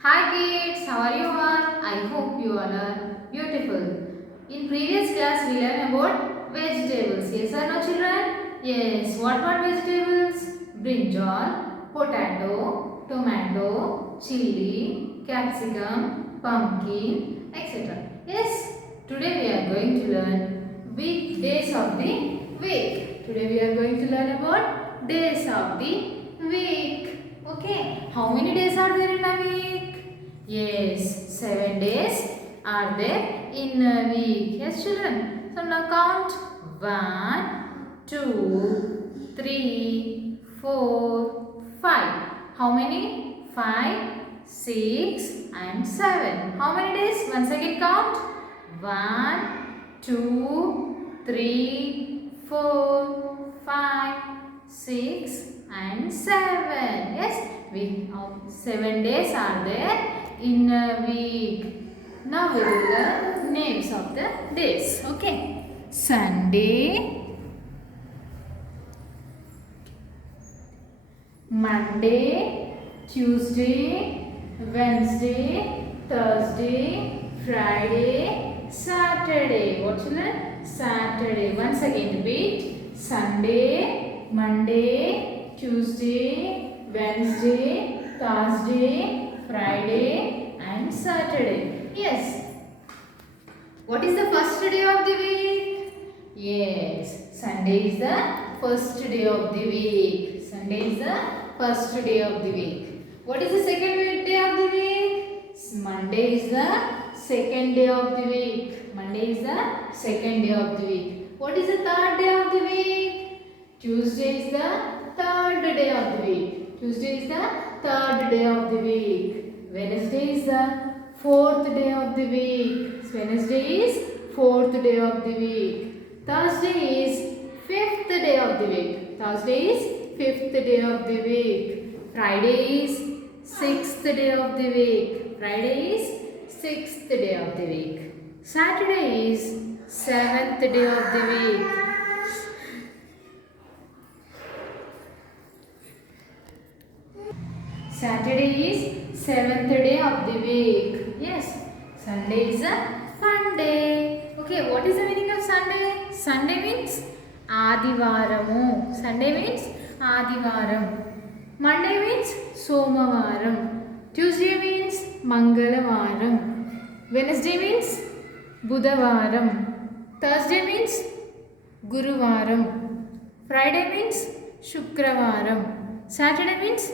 Hi kids, how are you all? I hope you all are beautiful. In previous class we learned about vegetables. Yes or no children? Yes. What were vegetables? Brinjal, potato, tomato, chili, capsicum, pumpkin, etc. Yes. Today we are going to learn weekdays of the week. Today we are going to learn about days of the week. Okay. How many days are there in a week? Yes, 7 days are there in a week. Yes, children. So now count 1, 2, 3, 4, 5. How many? 5, 6, and 7. How many days? Once again count 1, 2, 3, 4, 5, 6, and 7. Yes, we 7 days are there in a week. Now we will learn names of the days. Okay. Sunday, Monday, Tuesday, Wednesday, Thursday, Friday, Saturday. What children? Saturday. Once again repeat. Sunday, Monday, Tuesday, Wednesday, Thursday, Friday and Saturday. Yes. What is the first day of the week? Yes. Sunday is the first day of the week. Sunday is the first day of the week. What is the second day of the week? Monday is the second day of the week. Monday is the second day of the week. What is the third day of the week? Tuesday is the third day of the week. Tuesday is the third day of the week. Wednesday is the fourth day of the week. Wednesday is fourth day of the week. Thursday is fifth day of the week. Thursday is fifth day of the week. Friday is sixth day of the week. Friday is sixth day of the week. Saturday is seventh day of the week. Saturday is seventh day of the week. Yes. Sunday is a fun day. Okay, what is the meaning of Sunday? Sunday means Adivaramu. Sunday means Adivaram. Monday means Somavaram. Tuesday means Mangalavaram. Wednesday means Budavaram. Thursday means Guruvaram. Friday means Shukravaram. Saturday means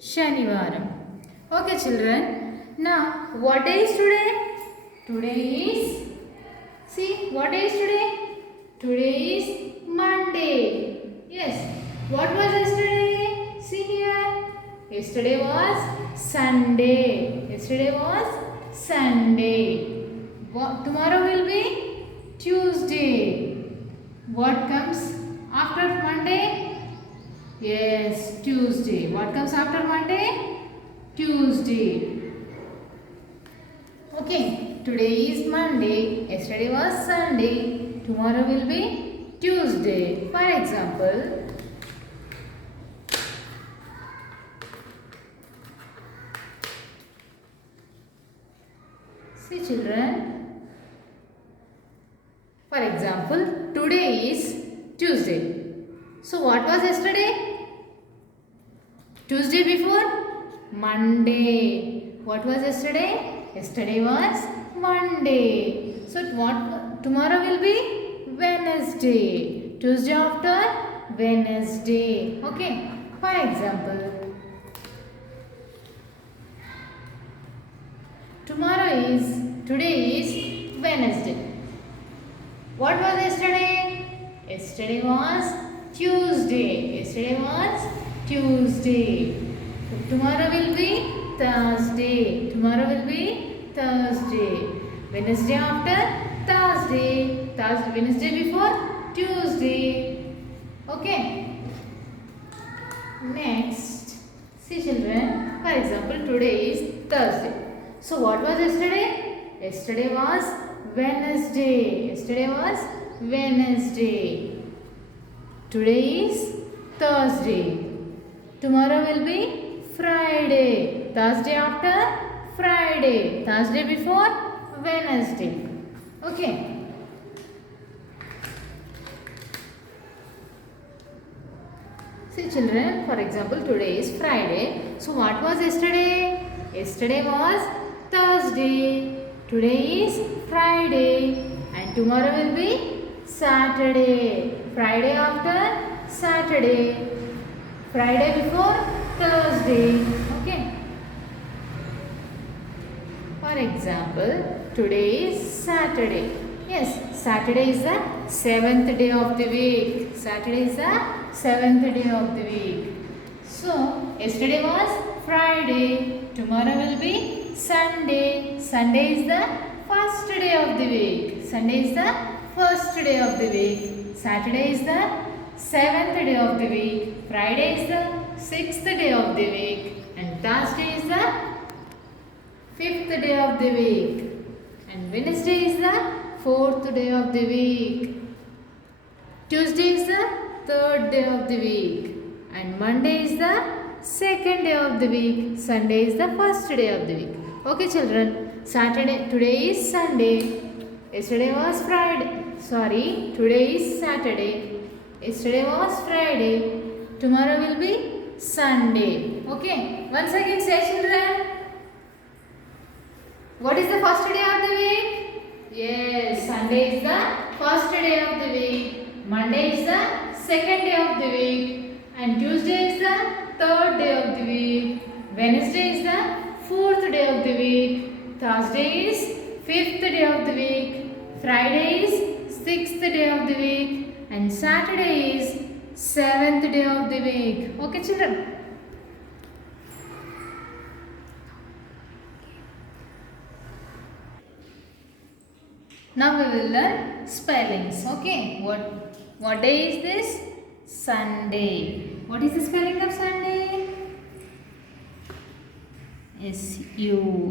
Shanivaram. Okay children. Now what day is today? Today is, see what day is today? Today is Monday. Yes. What was yesterday? See here. Yesterday was Sunday. Yesterday was Sunday. Tomorrow will be Tuesday. What comes after Monday? Yes, Tuesday. What comes after Monday? Tuesday. Okay, today is Monday. Yesterday was Sunday. Tomorrow will be Tuesday. For example, see children. For example, today is Tuesday. So what was yesterday? Tuesday before? Monday. What was yesterday? Yesterday was Monday. So what tomorrow will be? Wednesday. Tuesday after? Wednesday. Okay. For example, today is Wednesday. What was yesterday? Yesterday was Tuesday. Yesterday was Tuesday. Tomorrow will be Thursday. Tomorrow will be Thursday. Wednesday after Thursday. Wednesday before Tuesday. Okay. Next, see children. For example, today is Thursday. So what was yesterday? Yesterday was Wednesday. Yesterday was Wednesday. Today is Thursday. Tomorrow will be Friday. Thursday after Friday. Thursday before Wednesday. Okay. See children, for example, today is Friday. So what was yesterday? Yesterday was Thursday. Today is Friday. And tomorrow will be Saturday. Friday after Saturday. Friday before Thursday. Okay. For example, today is Saturday. Yes, Saturday is the 7th day of the week. Saturday is the 7th day of the week. So, yesterday was Friday. Tomorrow will be Sunday. Sunday is the first day of the week. Sunday is the first day of the week. Saturday is the 7th day of the week. Friday is the 6th day of the week. And Thursday is the 5th day of the week. And Wednesday is the 4th day of the week. Tuesday is the 3rd day of the week. And Monday is the 2nd day of the week. Sunday is the 1st day of the week. Okay children, today is Sunday. Yesterday was Friday. Today is Saturday. Yesterday was Friday. Tomorrow will be Sunday. Okay, once again say children. What is the first day of the week? Yes, Sunday is the first day of the week. Monday is the 2nd day of the week. And Tuesday is the 3rd day of the week. Wednesday is the 4th day of the week. Thursday is 5th day of the week. Friday is 6th day of the week. And Saturday is 7th day of the week. Okay children? Now we will learn spellings. Okay. What day is this? Sunday. What is the spelling of Sunday? S-U-N-D-A-Y.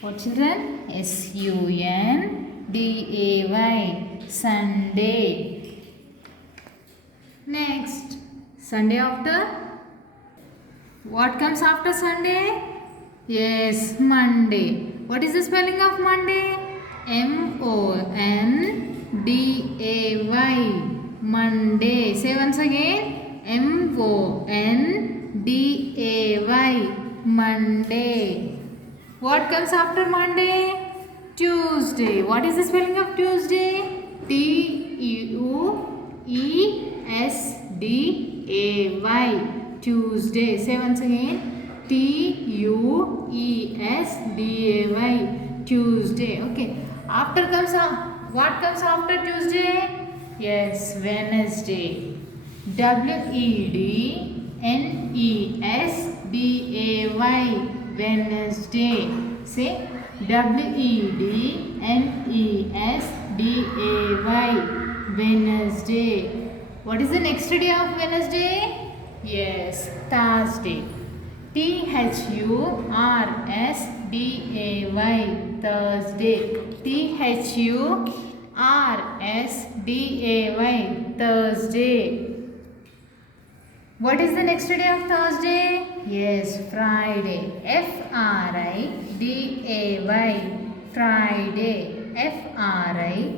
What children? S-U-N-D-A-Y. Sunday. Next. Sunday after? What comes after Sunday? Yes, Monday. What is the spelling of Monday? M-O-N-D-A-Y. Monday. Say once again. M-O-N-D-A-Y. Monday. What comes after Monday? Tuesday. What is the spelling of Tuesday? T-U-E-S-D-A-Y. Tuesday. Say once again. T-U-E-S-D-A-Y. Tuesday. Okay. What comes after Tuesday? Yes, Wednesday. W-E-D-N-E-S-D-A-Y. Wednesday. Say W-E-D-N-E-S-D-A-Y. Wednesday. What is the next day of Wednesday? Yes, Thursday. T-H-U-R-S-D-A-Y. Thursday. T-H-U-R-S-D-A-Y. Thursday. What is the next day of Thursday? Yes, Friday. F-R-I-D-A-Y. Friday. F-R-I-D-A-Y.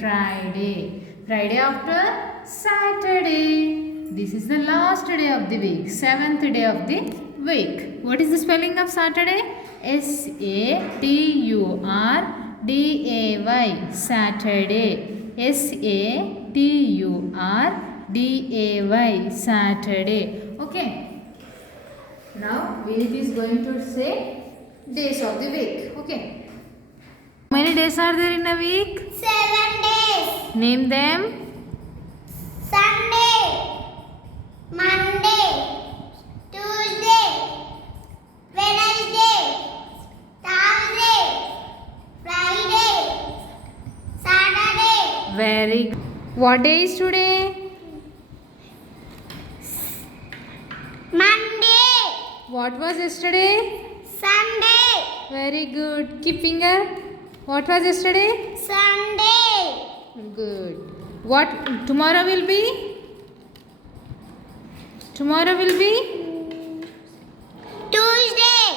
Friday. Friday after Saturday. This is the last day of the week, 7th day of the week. What is the spelling of Saturday? S-A-T-U-R-D-A-Y. Saturday. S-A-T-U-R-D-A-Y. Saturday. Okay. Now, Vinit is going to say days of the week. Okay. How many days are there in a week? 7 days. Name them. Sunday, Monday, Tuesday, Wednesday, Thursday, Friday, Saturday. Very good. What day is today? Monday, What was yesterday? Sunday, Very good. Keep finger. What was yesterday? Sunday. Good. What tomorrow will be? Tomorrow will be? Tuesday.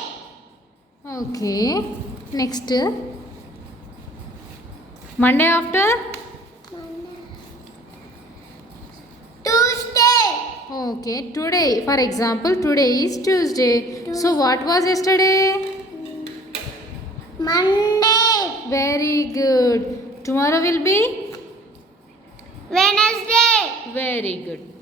Okay. Next. Monday after? Tuesday. Okay. Today, for example, today is Tuesday. So what was yesterday? Monday. Very good. Tomorrow will be? Wednesday. Very good.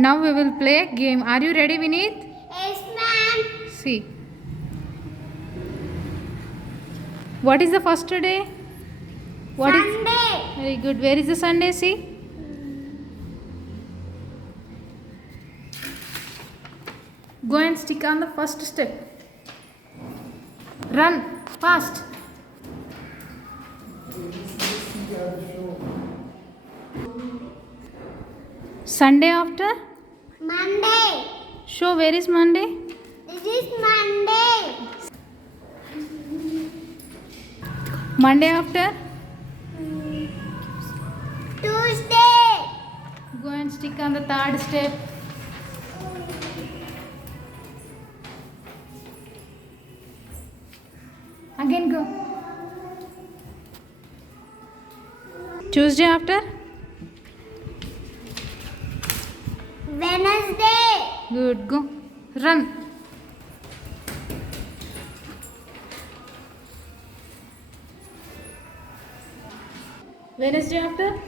Now we will play a game. Are you ready, Vineet? Yes, ma'am. See. What is the first day? What is? Sunday. Very good. Where is the Sunday? See. Go and stick on the first step. Run fast. Sunday after? Monday. Show where is Monday? This is Monday. Monday after? Tuesday. Go and stick on the third step. Again go. Tuesday after? Wednesday. Good, go. Run. Wednesday after?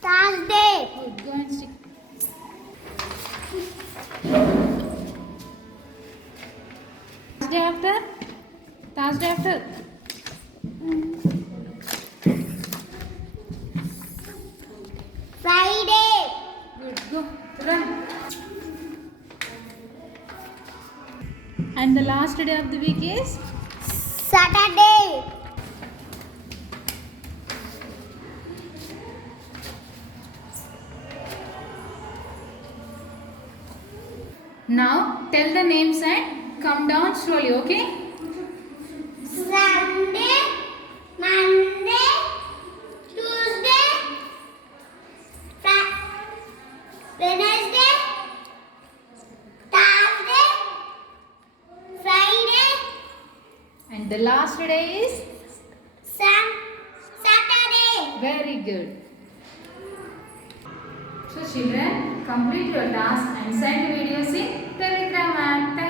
Thursday. Good, go and stick. Thursday after? Thursday after? Friday. Good, go. Run. And the last day of the week is? Saturday. Now tell the names and come down slowly, okay? Sunday. Monday. Tuesday. Wednesday. Thursday. Friday. And the last day is? Saturday. Very good. So children, complete your task and send videos in Telegram app.